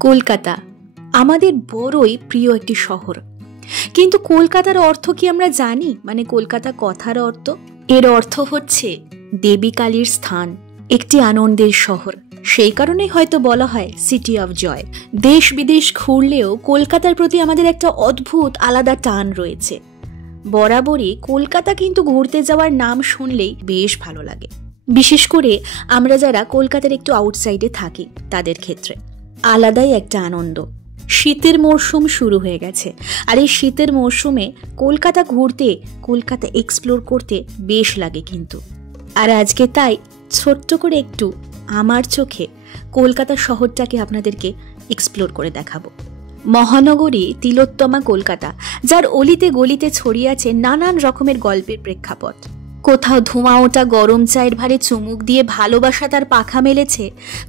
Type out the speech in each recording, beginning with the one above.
কলকাতা আমাদের বড়ই প্রিয় একটি শহর, কিন্তু কলকাতার অর্থ কি আমরা জানি? মানে কলকাতা কথার অর্থ, এর অর্থ হচ্ছে দেবী কালীর স্থান, একটি আনন্দের শহর। সেই কারণেই হয়তো বলা হয় সিটি অফ জয়। দেশ বিদেশ ঘুরলেও কলকাতার প্রতি আমাদের একটা অদ্ভুত আলাদা টান রয়েছে। বরাবরই কলকাতা কিন্তু ঘুরতে যাওয়ার নাম শুনলেই বেশ ভালো লাগে, বিশেষ করে আমরা যারা কলকাতার একটু আউটসাইডে থাকি তাদের ক্ষেত্রে আলাদাই একটা আনন্দ। শীতের মরশুম শুরু হয়ে গেছে, আর এই শীতের মরশুমে কলকাতা ঘুরতে, কলকাতা এক্সপ্লোর করতে বেশ লাগে কিন্তু। আর আজকে তাই ছোট্ট করে একটু আমার চোখে কলকাতা শহরটাকে আপনাদেরকে এক্সপ্লোর করে দেখাবো। মহানগরী তিলোত্তমা কলকাতা, যার অলিতে গলিতে ছড়িয়ে আছে নানান রকমের গল্পের প্রেক্ষাপট। কোথাও ধোঁয়া ওঠা গরম চায়ের ভারে চুমুক দিয়ে ভালোবাসা তার পাখা মেলেছে,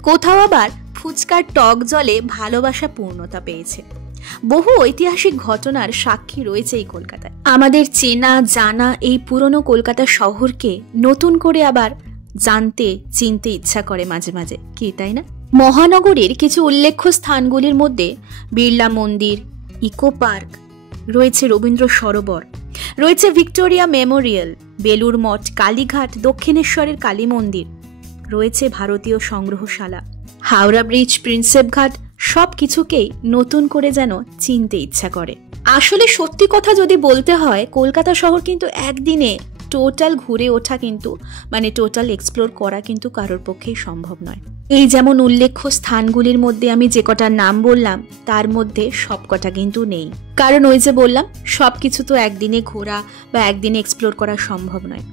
কোথাও আবার ফুচকার টক জলে ভালোবাসা পূর্ণতা পেয়েছে। বহু ঐতিহাসিক ঘটনার সাক্ষী রয়েছে এই কলকাতায়। আমাদের চেনা জানা এই পুরনো কলকাতা শহরকে নতুন করে আবার জানতে চিনতে ইচ্ছা করে মাঝে মাঝে, কি তাই না? মহানগরীর কিছু উল্লেখ্য স্থানগুলির মধ্যে বিড়লা মন্দির, ইকো পার্ক, রয়েছে রবীন্দ্র সরোবর, রয়েছে ভিক্টোরিয়া মেমোরিয়াল, বেলুর মঠ, কালীঘাট, দক্ষিণেশ্বরের কালী মন্দির, রয়েছে ভারতীয় সংগ্রহশালা, হাওড়া ব্রিজ, প্রিন্সেপ ঘাট। সব কিছুকেই নতুন করে যেন চিনতে ইচ্ছা করে। আসলে সত্যি কথা যদি বলতে হয়, কলকাতা শহর কিন্তু একদিনে টোটাল ঘুরে ওঠা কিন্তু মানে টোটাল এক্সপ্লোর করা কিন্তু কারোর পক্ষেই সম্ভব নয়। এই যেমন উল্লেখ্য স্থানগুলির মধ্যে আমি যে কটার নাম বললাম তার মধ্যে সব কটা কিন্তু নেই, কারণ ওই যে বললাম সবকিছু তো একদিনে ঘোরা বা একদিনে এক্সপ্লোর করা সম্ভব নয়।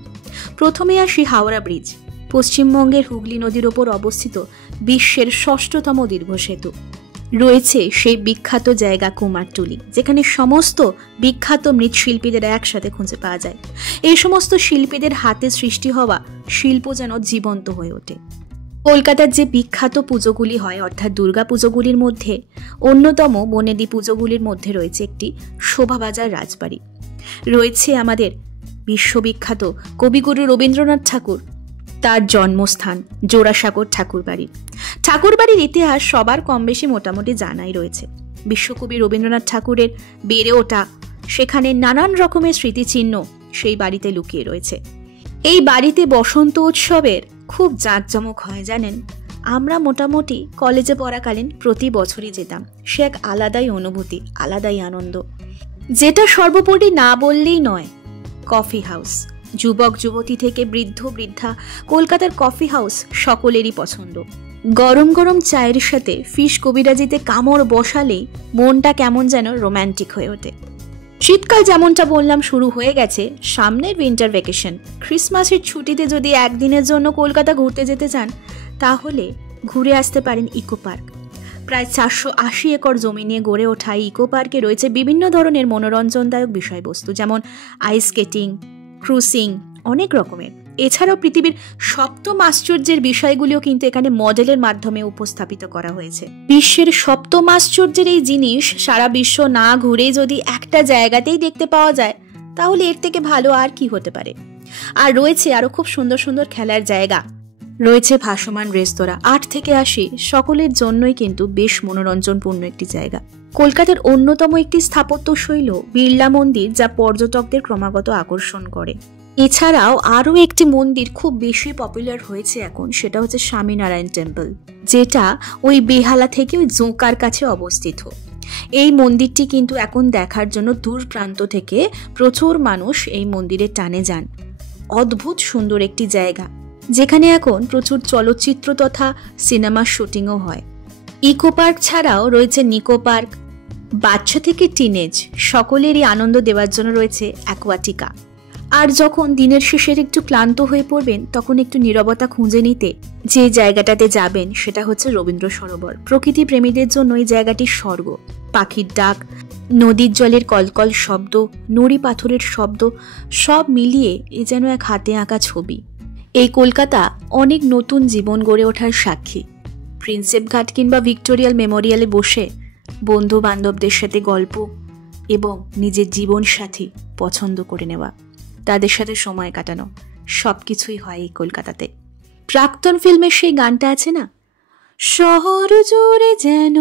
প্রথমে আসি হাওড়া ব্রিজ, পশ্চিমবঙ্গের হুগলি নদীর ওপর অবস্থিত বিশ্বের ৬ষ্ঠতম দীর্ঘ সেতু। রয়েছে সেই বিখ্যাত জায়গা কুমারটুলি, যেখানে সমস্ত বিখ্যাত মৃৎশিল্পীদের একসাথে খুঁজে পাওয়া যায়। এই সমস্ত শিল্পীদের হাতে সৃষ্টি হওয়া শিল্প যেন জীবন্ত হয়ে ওঠে। কলকাতার যে বিখ্যাত পুজোগুলি হয়, অর্থাৎ দুর্গা পুজোগুলির মধ্যে অন্যতম বনেদি পুজোগুলির মধ্যে রয়েছে একটি শোভাবাজার রাজবাড়ি। রয়েছে আমাদের বিশ্ববিখ্যাত কবিগুরু রবীন্দ্রনাথ ঠাকুর, তার জন্মস্থান জোড়াসাঁকোর ঠাকুরবাড়ি। ঠাকুরবাড়ির ইতিহাস সবার কম বেশি মোটামুটি জানাই রয়েছে। বিশ্বকবি রবীন্দ্রনাথ ঠাকুরের বেড়ে ওঠা, সেখানে নানান রকমের স্মৃতিচিহ্ন সেই বাড়িতে লুকিয়ে রয়েছে। এই বাড়িতে বসন্ত উৎসবের খুব জাঁকজমক হয় জানেন। আমরা মোটামুটি কলেজে পড়াকালীন প্রতি বছরই যেতাম। সে এক আলাদাই অনুভূতি, আলাদাই আনন্দ। যেটা সর্বোপরি না বললেই নয়, কফি হাউস। যুবক যুবতী থেকে বৃদ্ধ বৃদ্ধা কলকাতার কফি হাউস সকলেরই পছন্দ। গরম গরম চায়ের সাথে ফিশ কবিরাজিতে কামড় বসালেই মনটা কেমন যেন রোম্যান্টিক হয়ে ওঠে। শীতকাল যেমনটা বললাম শুরু হয়ে গেছে, সামনের উইন্টার ভ্যাকেশন, ক্রিসমাসের ছুটিতে যদি একদিনের জন্য কলকাতা ঘুরতে যেতে চান তাহলে ঘুরে আসতে পারেন ইকো পার্ক। প্রায় 480 একর জমি নিয়ে গড়ে ওঠা ইকো পার্কে রয়েছে বিভিন্ন ধরনের মনোরঞ্জনদায়ক বিষয়বস্তু, যেমন আইস স্কেটিং, ক্রুসিং, অনেক রকমের। এছাড়াও পৃথিবীর সপ্তম আশ্চর্যের বিষয়গুলিও কিন্তু এখানে মডেলের মাধ্যমে উপস্থাপিত করা হয়েছে। বিশ্বের সপ্তম আশ্চর্যের এই জিনিস সারা বিশ্ব না ঘুরে যদি একটা জায়গাতেই দেখতে পাওয়া যায় তাহলে এর থেকে ভালো আর কি হতে পারে। আর রয়েছে আরো খুব সুন্দর সুন্দর খেলার জায়গা, রয়েছে ভাসমান রেস্তোরাঁ। 8 থেকে 80 সকলের জন্যই কিন্তু বেশ মনোরঞ্জনপূর্ণ একটি জায়গা। কলকাতার অন্যতম একটি স্থাপত্য শৈল বিড়লা মন্দির, যা পর্যটকদের ক্রমাগত আকর্ষণ করে। এছাড়াও আরও একটি মন্দির খুব বেশি পপুলার হয়েছে এখন, সেটা হচ্ছে স্বামীনারায়ণ টেম্পল, যেটা ওই বেহালা থেকে ওই জোঁকার কাছে অবস্থিত। এই মন্দিরটি কিন্তু এখন দেখার জন্য দূর প্রান্ত থেকে প্রচুর মানুষ এই মন্দিরে টানে যান। অদ্ভুত সুন্দর একটি জায়গা, যেখানে এখন প্রচুর চলচ্চিত্র তথা সিনেমার শুটিংও হয়। ইকো পার্ক ছাড়াও রয়েছে নিকো পার্ক। বাচ্চা থেকে টিনেজ সকলেরই আনন্দ দেওয়ার জন্য রয়েছে অ্যাকোয়াটিকা। আর যখন দিনের শেষের একটু ক্লান্ত হয়ে পড়বেন তখন একটু নীরবতা খুঁজে নিতে যে জায়গাটাতে যাবেন সেটা হচ্ছে রবীন্দ্র সরোবর। প্রকৃতি প্রেমীদের জন্য এই জায়গাটি স্বর্গ। পাখির ডাক, নদীর জলের কলকল শব্দ, নুড়ি পাথরের শব্দ, সব মিলিয়ে এ যেন এক হাতে আঁকা ছবি। এই কলকাতা অনেক নতুন জীবন গড়ে ওঠার সাক্ষী। প্রিন্সেপ ঘাট কিংবা ভিক্টোরিয়াল মেমোরিয়ালে বসে বন্ধু বান্ধবদের সাথে গল্প এবং নিজের জীবন সাথী পছন্দ করে নেওয়া, তাদের সাথে সময় কাটানো, সবকিছুই হয় এই কলকাতাতে। প্রাক্তন ফিল্মের সেই গানটা আছে না, শহর জুড়ে যেন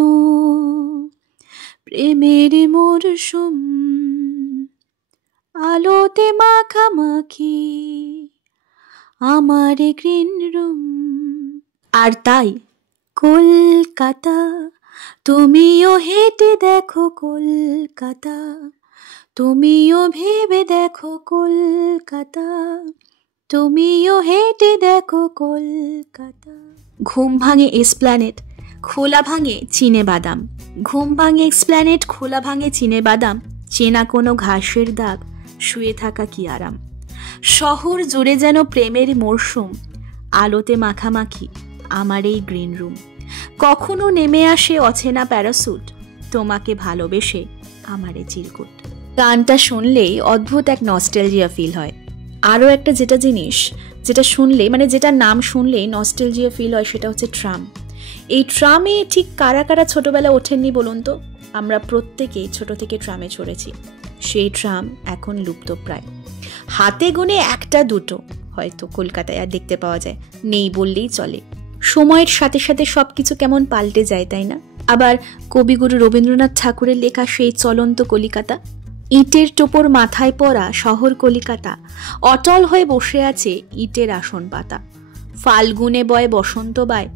প্রেমের মরশুম, আলোতে মাখামাখি আমার গ্রিন রুম। আর তাই কলকাতা, তুমিও হেঁটে দেখো কলকাতা, তুমিও ভেবে দেখো কলকাতা, তুমিও হেঁটে দেখো কলকাতা। ঘুম ভাঙে এসপ্ল্যানেড, খোলা ভাঙে চিনে বাদাম, ঘুম ভাঙে এসপ্ল্যানেড, খোলা ভাঙে চিনে বাদাম, চেনা কোনো ঘাসের দাগ, শুয়ে থাকা কি আরাম। শহর জুড়ে যেন প্রেমের মরশুম, আলোতে মাখামাখি আমার এই গ্রিন রুম। কখনো নেমে আসে অচেনা প্যারাসুট, তোমাকে ভালোবেসে আমারে চিরকুট। গানটা শুনলেই অদ্ভুত এক নস্টালজিয়া ফিল হয়। আরও একটা যেটা জিনিস যেটা শুনলে মানে যেটার নাম শুনলেই নস্টালজিয়া ফিল হয় সেটা হচ্ছে ট্রাম। এই ট্রামে ঠিক কারা কারা ছোটবেলা ওঠেননি বলুন তো? আমরা প্রত্যেকেই ছোট থেকে ট্রামে চড়েছি। সেই ট্রাম এখন লুপ্ত প্রায়, হাতে গুনে একটা দুটো হয়তো কলকাতায় আর দেখতে পাওয়া যায়, নেই বললেই চলে। সময়ের সাথে সাথে সব কিছু কেমন পাল্টে যায়, তাই না? আবার কবিগুরু রবীন্দ্রনাথ ঠাকুরের লেখা সেই চলন্ত কলিকাতা, ইটের টোপর মাথায় পড়া শহর কলিকাতা, অটল হয়ে বসে আছে ইটের আসন পাতা। ফাল্গুনে বয় বসন্ত বায়,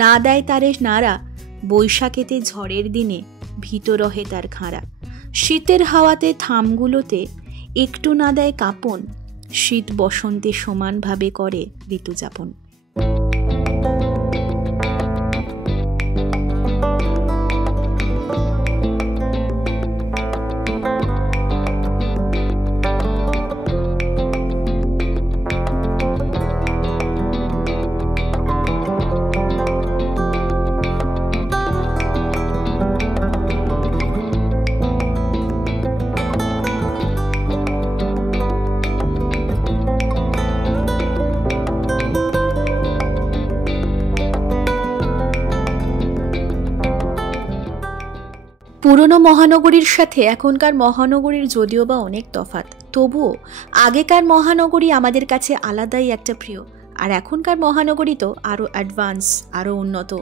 না দেয় তারে নাড়া, বৈশাখেতে ঝড়ের দিনে ভীত রহে তার খাঁড়া। শীতের হাওয়াতে থামগুলোতে একটু না দেয় কাঁপন, শীত বসন্তে সমানভাবে করে ঋতুযাপন। পুরনো মহানগরীর সাথে এখনকার মহানগরীর যদিও বা অনেক তফাৎ, তবুও আগেকার মহানগরী আমাদের কাছে আলাদাই একটা প্রিয়। আর এখনকার মহানগরী তো আরও অ্যাডভান্স, আরও উন্নত,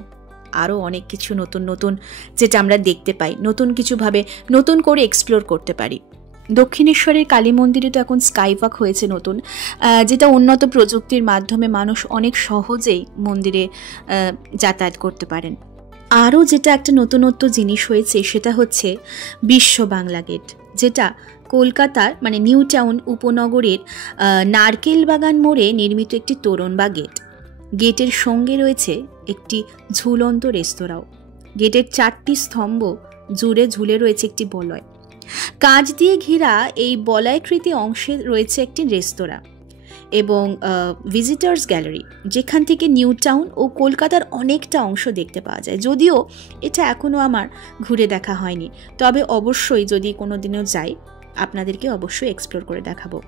আরও অনেক কিছু নতুন নতুন যেটা আমরা দেখতে পাই, নতুন কিছুভাবে নতুন করে এক্সপ্লোর করতে পারি। দক্ষিণেশ্বরের কালী মন্দিরে তো এখন স্কাইওয়াক হয়েছে নতুন, যেটা উন্নত প্রযুক্তির মাধ্যমে মানুষ অনেক সহজেই মন্দিরে যাতায়াত করতে পারেন। আরও যেটা একটা নতুনত্ব জিনিস হয়েছে সেটা হচ্ছে বিশ্ব বাংলা গেট, যেটা কলকাতার মানে নিউ টাউন উপনগরের নারকেল বাগান মোড়ে নির্মিত একটি তোরণ বা গেট। গেটের সঙ্গে রয়েছে একটি ঝুলন্ত রেস্তোরাঁও। গেটের 4টি স্তম্ভ জুড়ে ঝুলে রয়েছে একটি বলয়, কাঁচ দিয়ে ঘেরা এই বলয়াকৃতি অংশে রয়েছে একটি রেস্তোরাঁ এবং ভিজিটার্স গ্যালারি, যেখান থেকে নিউ টাউন ও কলকাতার অনেকটা অংশ দেখতে পাওয়া যায়। যদিও এটা এখনও আমার ঘুরে দেখা হয়নি, তবে অবশ্যই যদি কোনো দিনও যাই আপনাদেরকে অবশ্যই এক্সপ্লোর করে দেখাবো।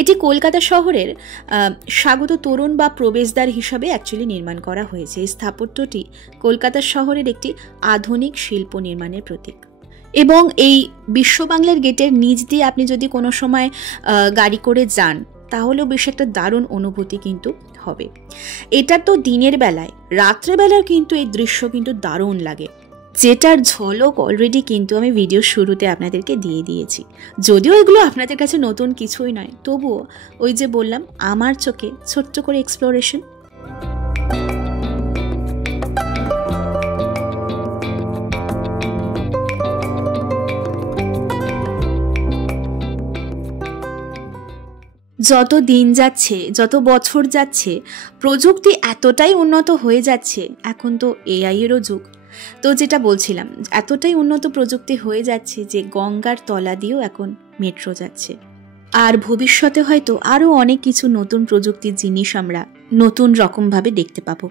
এটি কলকাতা শহরের স্বাগত তোরণ বা প্রবেশদ্বার হিসাবে অ্যাকচুয়ালি নির্মাণ করা হয়েছে। এই স্থাপত্যটি কলকাতা শহরের একটি আধুনিক শিল্প নির্মাণের প্রতীক। এবং এই বিশ্ব বাংলার গেটের নিচ দিয়ে আপনি যদি কোনো সময় গাড়ি করে যান তাহলেও বেশ একটা দারুণ অনুভূতি কিন্তু হবে। এটা তো দিনের বেলায়, রাত্রেবেলাও কিন্তু এই দৃশ্য কিন্তু দারুণ লাগে, যেটার ঝলক অলরেডি কিন্তু আমি ভিডিও শুরুতে আপনাদেরকে দিয়ে দিয়েছি। যদিও এগুলো আপনাদের কাছে নতুন কিছুই নয়, তবুও ওই যে বললাম আমার চোখে ছোট্ট করে এক্সপ্লোরেশন। যত দিন যাচ্ছে, যত বছর যাচ্ছে, প্রযুক্তি এতটাই উন্নত হয়ে যাচ্ছে, এখন তো এআই এরও যুগ। তো যেটা বলছিলাম, এতটাই উন্নত প্রযুক্তি হয়ে যাচ্ছে যে গঙ্গার তলা দিয়েও এখন মেট্রো যাচ্ছে। আর ভবিষ্যতে হয়তো আরও অনেক কিছু নতুন প্রযুক্তির জিনিস আমরা নতুন রকমভাবে দেখতে পাবো।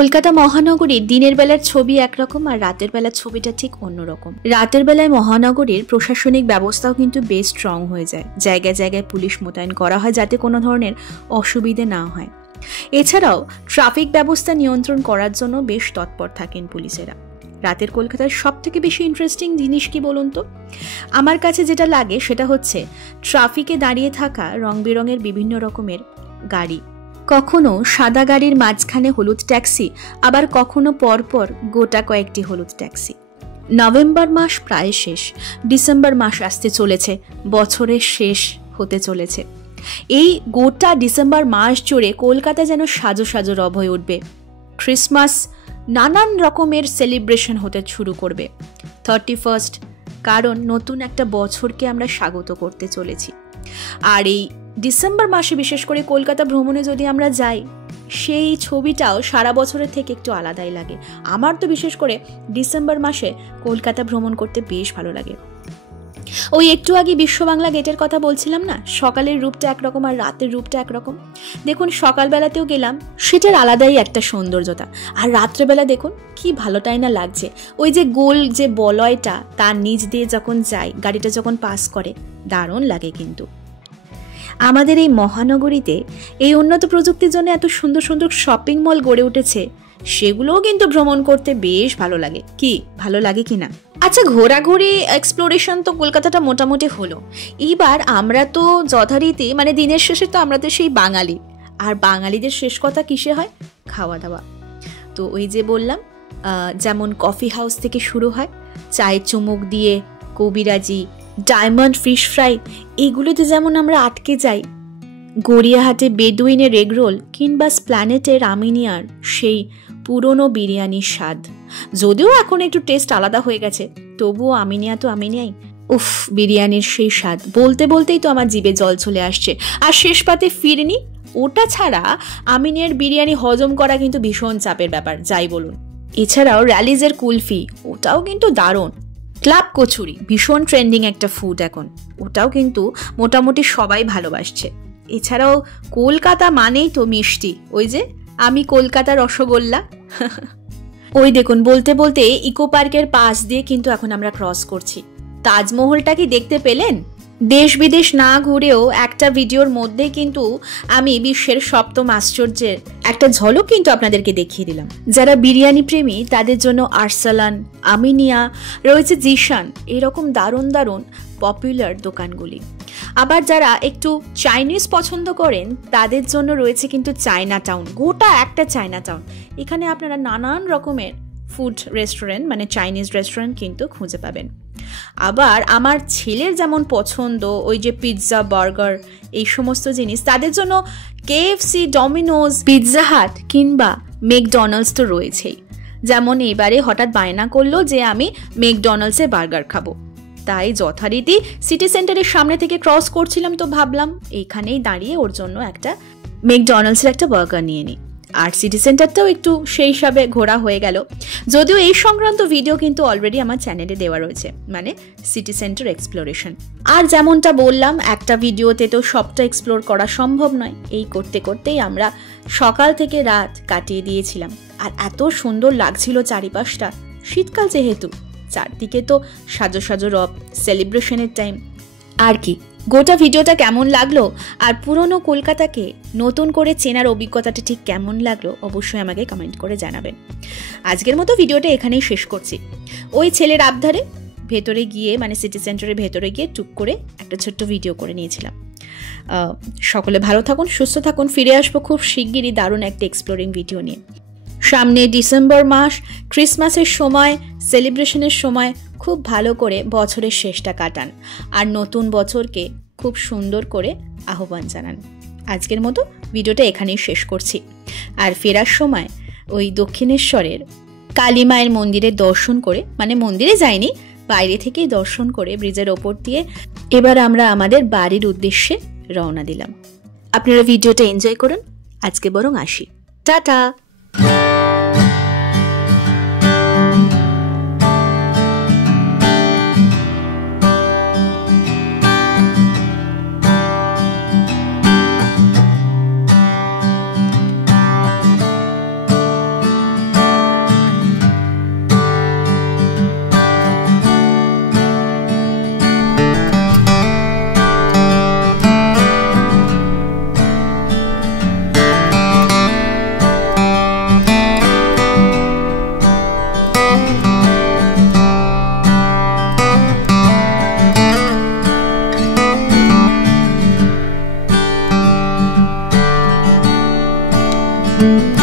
কলকাতা মহানগরীর দিনের বেলার ছবি একরকম আর রাতের বেলার ছবিটা ঠিক অন্যরকম। রাতের বেলায় মহানগরীর প্রশাসনিক ব্যবস্থাও কিন্তু বেশ স্ট্রং হয়ে যায়, জায়গায় জায়গায় পুলিশ মোতায়েন করা হয় যাতে কোনো ধরনের অসুবিধে না হয়। এছাড়াও ট্রাফিক ব্যবস্থা নিয়ন্ত্রণ করার জন্য বেশ তৎপর থাকেন পুলিশেরা। রাতের কলকাতার সব থেকে বেশি ইন্টারেস্টিং জিনিস কি বলুন তো? আমার কাছে যেটা লাগে সেটা হচ্ছে ট্রাফিকে দাঁড়িয়ে থাকা রং বেরঙের বিভিন্ন রকমের গাড়ি, কখনো সাদা গাড়ির মাঝখানে হলুদ ট্যাক্সি, আবার কখনো পরপর গোটা কয়েকটি হলুদ ট্যাক্সি। নভেম্বর মাস প্রায় শেষ, ডিসেম্বর মাস আসতে চলেছে, বছরের শেষ হতে চলেছে। এই গোটা ডিসেম্বর মাস জুড়ে কলকাতা যেন সাজো সাজো রব হয়ে উঠবে। ক্রিসমাস, নানান রকমের সেলিব্রেশন হতে শুরু করবে। 31st, কারণ নতুন একটা বছরকে আমরা স্বাগত করতে চলেছি। আর এই ডিসেম্বর মাসে বিশেষ করে কলকাতা ভ্রমণে যদি আমরা যাই, সেই ছবিটাও সারা বছরের থেকে একটু আলাদাই লাগে। আমার তো বিশেষ করে ডিসেম্বর মাসে কলকাতা ভ্রমণ করতে বেশ ভালো লাগে। ওই একটু আগে বিশ্ব বাংলা গেটের কথা বলছিলাম না, সকালের রূপটা একরকম আর রাতের রূপটা একরকম। দেখুন সকালবেলাতেও গেলাম, সেটার আলাদাই একটা সৌন্দর্যতা, আর রাত্রেবেলা দেখুন কি ভালোটাই না লাগছে। ওই যে গোল যে বলয়টা তার নিচ দিয়ে যখন যায়, গাড়িটা যখন পাস করে, দারুণ লাগে। কিন্তু আমাদের এই মহানগরীতে এই উন্নত প্রযুক্তির জন্য এত সুন্দর সুন্দর শপিং মল গড়ে উঠেছে, সেগুলোও কিন্তু ভ্রমণ করতে বেশ ভালো লাগে। কি ভালো লাগে কিনা? আচ্ছা, ঘোরাঘুরি এক্সপ্লোরেশন তো কলকাতাটা মোটামুটি হলো। এইবার আমরা তো যথারীতি মানে দিনের শেষে তো আমরা তো সেই বাঙালি, আর বাঙালিদের শেষ কথা কিসে হয়? খাওয়া দাওয়া। তো ওই যে বললাম, যেমন কফি হাউস থেকে শুরু হয়, চায়ের চুমুক দিয়ে কবিরাজি, ডায়মন্ড ফিশ ফ্রাই, এগুলোতে যেমন আমরা আটকে যাই। গড়িয়াহাটে বেদুইনের এগ রোল কিংবা স্প্ল্যানেটের আমিনিয়ার সেই পুরনো বিরিয়ানির স্বাদ, যদিও এখন একটু টেস্ট আলাদা হয়ে গেছে, তবুও আমিনিয়া তো আমিনিয়াই। উফ, বিরিয়ানির সেই স্বাদ বলতে বলতেই তো আমার জিভে জল চলে আসছে। আর শেষ পাতে ফিরনি, ওটা ছাড়া আমিনিয়ার বিরিয়ানি হজম করা কিন্তু ভীষণ চাপের ব্যাপার, যাই বলুন। এছাড়াও র্যালিজের কুলফি, ওটাও কিন্তু দারুণ। ক্লাব কচুরি ভীষণ ট্রেন্ডিং একটা ফুড এখন, ওটাও কিন্তু মোটামুটি সবাই ভালোবাসছে। এছাড়াও কলকাতা মানেই তো মিষ্টি, ওই যে আমি কলকাতা রসগোল্লা। ওই দেখুন বলতে বলতে ইকো পার্কের পাশ দিয়ে কিন্তু এখন আমরা ক্রস করছি। তাজমহলটা কি দেখতে পেলেন? দেশ বিদেশ না ঘুরেও একটা ভিডিওর মধ্যে কিন্তু আমি বিশ্বের 7ম আশ্চর্যের একটা ঝলক কিন্তু আপনাদেরকে দেখিয়ে দিলাম। যারা বিরিয়ানি প্রেমী তাদের জন্য আরসালান, আমিনিয়া, রয়েছে জিশান, এরকম দারুণ দারুণ পপুলার দোকানগুলি। আবার যারা একটু চাইনিজ পছন্দ করেন তাদের জন্য রয়েছে কিন্তু চায়না টাউন, গোটা একটা চায়না টাউন। এখানে আপনারা নানান রকমের ফুড রেস্টুরেন্ট মানে চাইনিজ রেস্টুরেন্ট কিন্তু খুঁজে পাবেন। আবার আমার ছেলের যেমন পছন্দ ওই যে পিৎজা, বার্গার, এই সমস্ত জিনিস, তাদের জন্য কেএফসি, ডমিনোজ, পিৎজা হাট কিংবা ম্যাকডোনাল্ডস তো রয়েছেই। যেমন এবারে হঠাৎ বায়না করলো যে আমি ম্যাকডোনাল্ডসে বার্গার খাবো, তাই যথারীতি সিটি সেন্টারের সামনে থেকে ক্রস করছিলাম, তো ভাবলাম এইখানেই দাঁড়িয়ে ওর জন্য একটা ম্যাকডোনাল্ডসের একটা বার্গার নিয়ে নিই। আর সিটি সেন্টারটাও একটু সেই হিসাবে ঘোরা হয়ে গেল। যদিও এই সংক্রান্ত ভিডিও কিন্তু অলরেডি আমার চ্যানেলে দেওয়া রয়েছে, মানে সিটি সেন্টার এক্সপ্লোরেশন। আর যেমনটা বললাম, একটা ভিডিওতে তো সবটা এক্সপ্লোর করা সম্ভব নয়, এই করতে করতেই আমরা সকাল থেকে রাত কাটিয়ে দিয়েছিলাম। আর এত সুন্দর লাগছিল চারিপাশটা, শীতকাল যেহেতু, চারদিকে তো সাজো সাজো রব, সেলিব্রেশনের টাইম। আর কি, গোটা ভিডিওটা কেমন লাগলো আর পুরনো কলকাতাকে নতুন করে চেনার অভিজ্ঞতাটা ঠিক কেমন লাগলো অবশ্যই আমাকে কমেন্ট করে জানাবেন। আজকের মতো ভিডিওটা এখানেই শেষ করছি। ওই ছেলের আবদারে ভেতরে গিয়ে মানে সিটি সেন্টারের ভেতরে গিয়ে টুক করে একটা ছোট্ট ভিডিও করে নিয়েছিলাম। সকলে ভালো থাকুন, সুস্থ থাকুন, ফিরে আসবো খুব শিগগিরই দারুণ একটা এক্সপ্লোরিং ভিডিও নিয়ে। সামনে ডিসেম্বর মাস, ক্রিসমাসের সময়, সেলিব্রেশনের সময় খুব ভালো করে বছরের শেষটা কাটান আর নতুন বছরকে খুব সুন্দর করে আহ্বান জানান। আজকের মতো ভিডিওটা এখানেই শেষ করছি। আর ফেরার সময় ওই দক্ষিণেশ্বরের কালী মায়ের মন্দিরে দর্শন করে, মানে মন্দিরে যাইনি, বাইরে থেকেই দর্শন করে ব্রিজের ওপর দিয়ে এবার আমরা আমাদের বাড়ির উদ্দেশ্যে রওনা দিলাম। আপনারা ভিডিওটা এনজয় করুন, আজকে বরং আসি, টাটা। ধন্যবাদ।